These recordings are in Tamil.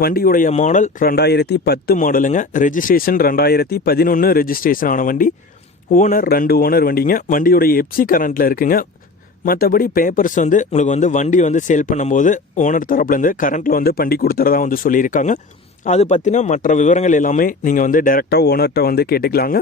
வண்டியுடைய மாடல் ரெண்டாயிரத்தி பத்து மாடலுங்க. ரெஜிஸ்ட்ரேஷன் ரெண்டாயிரத்தி பதினொன்று ரெஜிஸ்ட்ரேஷன் ஆன வண்டி. ஓனர் ரெண்டு ஓனர் வண்டிங்க. வண்டியுடைய எப்சி கரண்ட்டில் இருக்குங்க. மற்றபடி பேப்பர்ஸ் வந்து உங்களுக்கு வந்து வண்டி வந்து சேல் பண்ணும்போது ஓனர் தரப்புலேருந்து கரண்ட்டில் வந்து வண்டி கொடுத்துறதா வந்து சொல்லியிருக்காங்க. அது பற்றின மற்ற விவரங்கள் எல்லாமே நீங்கள் வந்து டைரெக்டாக ஓனர்கிட்ட வந்து கேட்டுக்கலாங்க.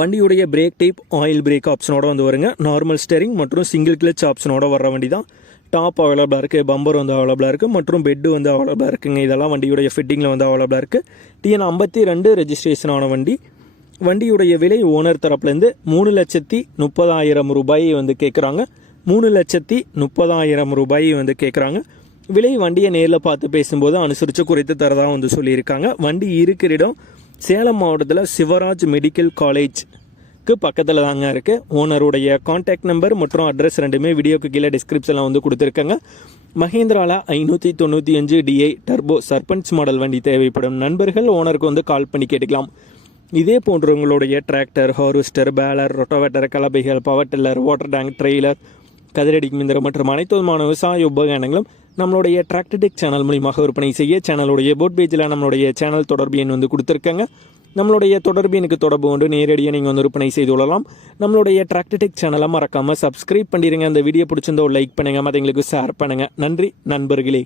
வண்டியுடைய பிரேக் டைப் ஆயில் பிரேக் ஆப்ஷனோட வந்து வருங்க. நார்மல் ஸ்டேரிங் மற்றும் சிங்கிள் கிளச் ஆப்ஷனோட வர வண்டி தான் டாப் அவைலபிளாக இருக்குது பம்பர் வந்து அவைலபிளாக இருக்குது மற்றும் பெட்டு வந்து அவைலபிளாக இருக்குங்க. இதெல்லாம் வண்டியுடைய ஃபிட்டிங்கில் வந்து அவைலபிளாக இருக்குது டிஎன் ஐம்பத்தி ரெண்டு ரெஜிஸ்ட்ரேஷன் ஆன வண்டி. வண்டியுடைய விலை ஓனர் தரப்புலேருந்து மூணு லட்சத்தி முப்பதாயிரம் ரூபாய் வந்து கேட்குறாங்க மூணு லட்சத்தி முப்பதாயிரம் ரூபாய் வந்து கேட்குறாங்க விலை வண்டியை நேரில் பார்த்து பேசும்போது அனுசரித்து குறைத்து தரதாக வந்து சொல்லியிருக்காங்க. வண்டி இருக்கிற இடம் சேலம் மாவட்டத்தில் சிவராஜ் மெடிக்கல் காலேஜ். காலேஜ்க்கு பக்கத்தில் தாங்க இருக்குது ஓனருடைய காண்டாக்ட் நம்பர் மற்றும் அட்ரஸ் ரெண்டுமே வீடியோக்கு கீழே டிஸ்கிரிப்ஷனில் வந்து கொடுத்துருக்காங்க. மஹேந்திராவில் ஐநூற்றி தொண்ணூற்றி அஞ்சு டிஐ டர்போ சர்பஞ்ச் மாடல் வண்டி தேவைப்படும் நண்பர்கள் ஓனருக்கு வந்து கால் பண்ணி கேட்டுக்கலாம். இதே போன்ற உங்களுடைய tractor harvester baler rotavator கலபைகள் power tiller water tank trailer கதிரடி மிந்திரம் மற்றும் அனைத்து விதமான விவசாய உபகரணங்களும் நம்மளுடைய டிராக்டர்டெக் சேனல் மூலியமாக விற்பனை செய்ய சேனலுடைய போட் பேஜில் நம்மளுடைய சேனல் தொடர்பு எண் வந்து கொடுத்துருக்காங்க. நம்மளுடைய தொடர்பு எனக்கு தொடர்பு கொண்டு நேரடியாக நீங்கள் வந்து விற்பனை செய்து கொள்ளலாம். நம்மளுடைய டிராக்டர்டெக் சேனலை மறக்காமல் சப்ஸ்கிரைப் பண்ணிடுங்க அந்த வீடியோ பிடிச்சிருந்தோ லைக் பண்ணுங்கள் மற்றவங்களுக்கு ஷேர் பண்ணுங்கள் நன்றி நண்பர்களே.